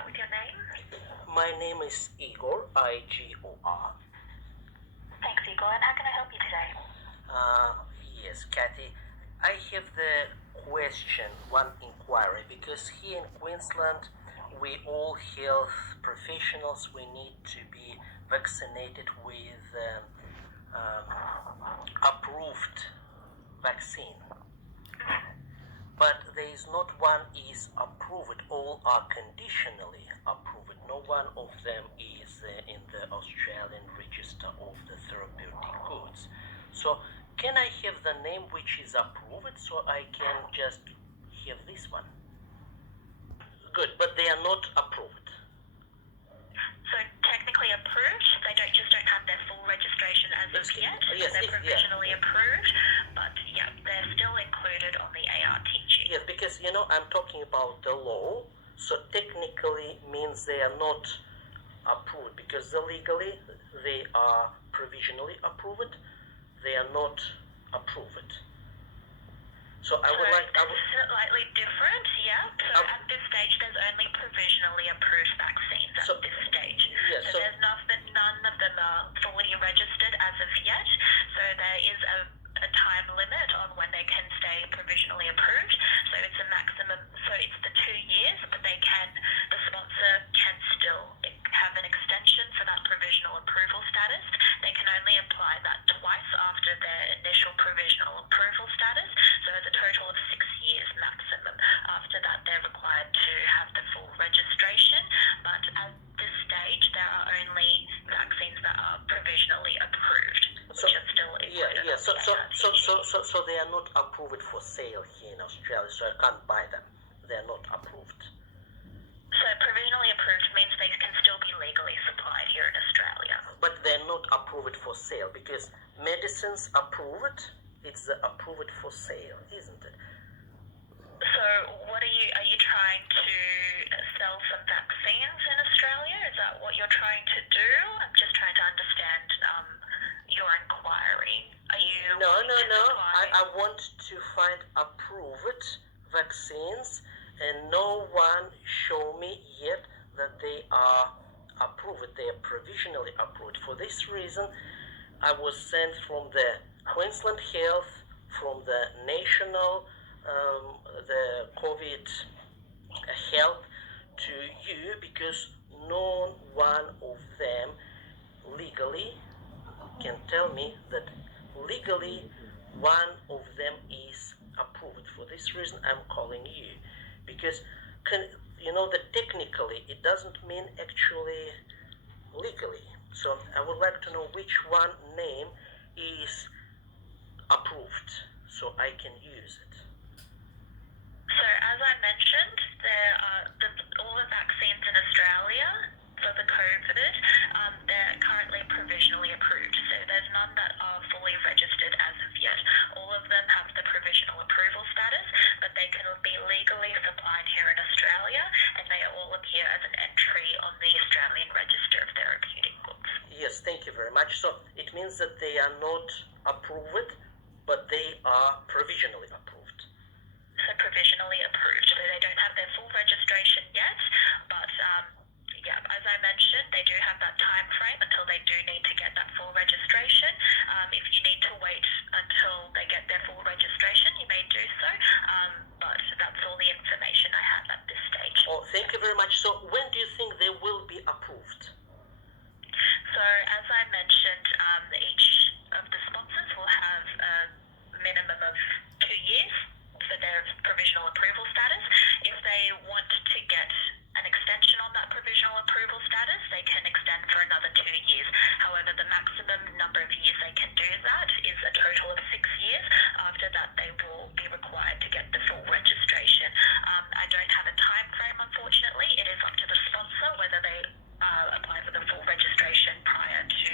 start with your name? My name is Igor, Igor. Thanks, Igor. And how can I help you today? Uh, yes, Kathy. I have the question, one inquiry, because here in Queensland, we all health professionals, we need to be vaccinated with approved vaccine. But there is not one is approved, all are conditionally approved. No one of them is in the Australian register of the therapeutic goods. So can I have the name which is approved so I can just have this one? Good, but they are not approved. So technically approved, they don't have their full registration as of yet. Yes, they're provisionally approved, but yeah, they're still included on the ARTG. Yes, because I'm talking about the law, so technically means they are not approved because legally they are provisionally approved. They are not approved. So I would like. Slightly different, yeah. So at this stage, there's only provisionally approved vaccines at this stage. Yes, so there's none of them are fully registered as of yet. So there is a time limit on when they can stay provisionally approved. So it's a maximum. So it's the 2 years, but the sponsor can still have an extension for that provisional approval status. They can only apply that twice after their initial provisional approval status. So it's a total of 6 years maximum. After that, they're required to have the full registration. But at this stage, there are only vaccines that are provisionally approved, which are still included. Yeah. So they are not approved for sale here in Australia. So I can't buy them. They are not approved. So provisionally approved means they can still be legally supplied here in Australia. But they're not approved for sale because medicines approved, it's approved for sale, isn't it? So what are you trying to sell some vaccines in Australia? Is that what you're trying to do? I'm just trying to understand your inquiry. Are you... No. I want to find approved vaccines and no one show me yet that they are approved. They are provisionally approved. For this reason, I was sent from the Queensland Health, from the National the COVID Health to you because no one of them legally can tell me that legally one of them is approved. For this reason, I'm calling you because that technically it doesn't mean actually legally. So I would like to know which one name is approved so I can use it. So as I mentioned, there are all the vaccines in Australia for the COVID, they're currently provisionally approved. So there's none that are fully registered as of yet. All of them have the provisional approval status, but they can be legally supplied here in Australia, and they all appear as an entry on the Australian Register of Therapeutic Goods. Yes, thank you very much. So it means that they are not approved, but they are provisionally approved. So provisionally approved. So they don't have their full registration yet, but as I mentioned, they do have that time frame until they do need to get that full registration. If you need to wait until they get their full registration, you may do so, but that's all the information I have at this stage. Oh, thank you very much. So when do you think they will be approved? So as I mentioned, each of the sponsors will have a minimum of 2 years for their provisional approval status. If they want to get an extension on that provisional approval status, they can extend for another 2 years. However, the maximum number of years they can do that is a total of 6 years. After that, they will be required to get the full registration. I don't have a time frame, unfortunately. It is up to the sponsor whether they apply for the full registration prior to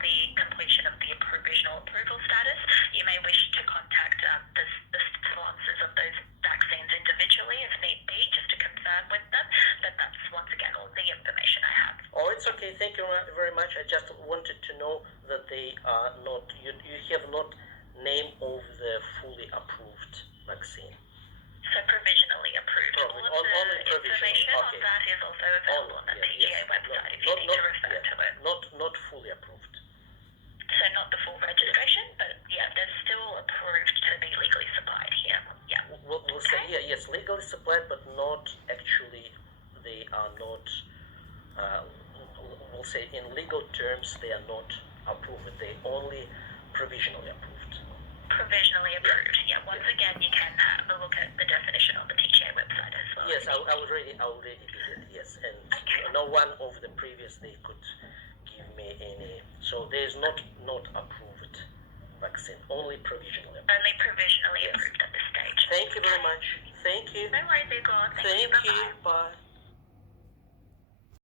the completion of the provisional approval status. You may wish to contact the sponsors of those vaccines individually if need be, just to confirm with them, but that's once again all the information I have. Oh, it's okay. Thank you very much. I just wanted to know that they are not, you have not name of the fully approved vaccine. So provisionally approved. All of only the information provisional. on Okay. that is also available on the PGA website if you need to refer to it. Not fully approved. So not the full registration, but yeah, they're still approved to be legally supplied here. Yeah. We'll say yes, legally supplied, but not actually. They are not. We'll say in legal terms they are not approved. They only provisionally approved. Provisionally approved. Yeah. Once again, you can have a look at the definition on the TGA website as well. Yes, I already did it. Yes, and Okay. no one of the previous they could give me any. So there is not approved vaccine, only provisionally. Only provisionally Yes. approved at this stage. Thank you very much. Thank you. No worries, Igor. Thank Bye-bye. you. Bye.